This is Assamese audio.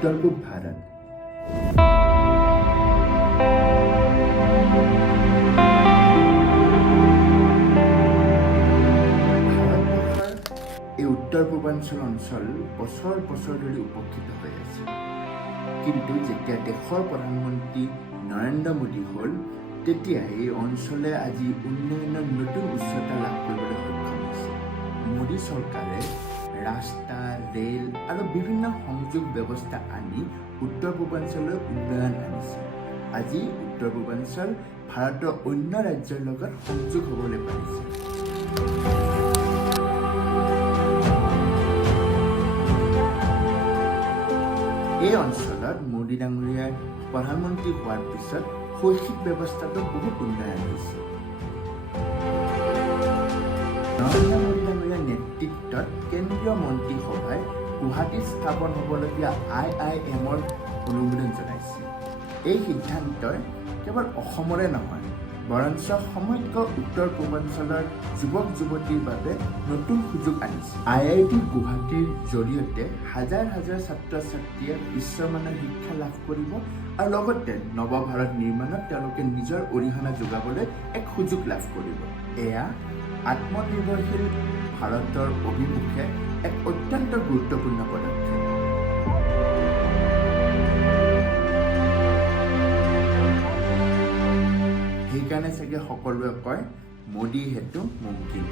উত্তৰ পূব ভাৰত। ভাৰতবৰ্ষৰ এই উত্তৰ পূৰ্বাঞ্চল অঞ্চল বছৰ বছৰ ধৰি উপেক্ষিত হৈ আছে। কিন্তু যেতিয়া দেশৰ প্ৰধানমন্ত্ৰী নৰেন্দ্ৰ মোদী হ'ল, তেতিয়া এই অঞ্চলে আজি উন্নয়নৰ নতুন উচ্চতা লাভ কৰিবলৈ সক্ষম হৈছে। মোদী চৰকাৰে ৰাস্তা, ৰেল আৰু বিভিন্ন সংযোগ ব্যৱস্থা আনি উত্তৰ পূৰ্বাঞ্চলৰ উন্নয়ন আনিছে। আজি উত্তৰ পূৰ্বাঞ্চল ভাৰতৰ অন্য ৰাজ্যৰ লগত সংযোগ হ'বলৈ পাৰিছে। এই অঞ্চলত মোদী ডাঙৰীয়াই প্ৰধানমন্ত্ৰী হোৱাৰ পিছত শৈক্ষিক ব্যৱস্থাটো বহুত উন্নয়ন হৈছে। নৰেন্দ্ৰ মোদী ডাঙৰীয়াৰ নেতৃত্বত কেন্দ্ৰীয় মন্ত্ৰীসভাই গুৱাহাটীত স্থাপন হ'বলগীয়া IIMৰ অনুমোদন জনাইছে। এই সিদ্ধান্তই কেৱল অসমৰে নহয়, বৰঞ্চ সমগ্ৰ উত্তৰ পূৰ্বাঞ্চলৰ যুৱক যুৱতীৰ বাবে নতুন সুযোগ আনিছে। IIT গুৱাহাটীৰ জৰিয়তে হাজাৰ হাজাৰ ছাত্ৰ ছাত্ৰীয়ে বিশ্বমানৰ শিক্ষা লাভ কৰিব আৰু লগতে নৱভাৰত নিৰ্মাণত তেওঁলোকে নিজৰ অৰিহণা যোগাবলৈ এক সুযোগ লাভ কৰিব। এয়া আত্মনিৰ্ভৰশীল ভাৰতৰ অভিমুখে এক অত্যন্ত গুৰুত্বপূৰ্ণ পদক্ষেপ। সেইকাৰণে চাগে সকলোৱে কয়, মোদী হেতু মুমকিন।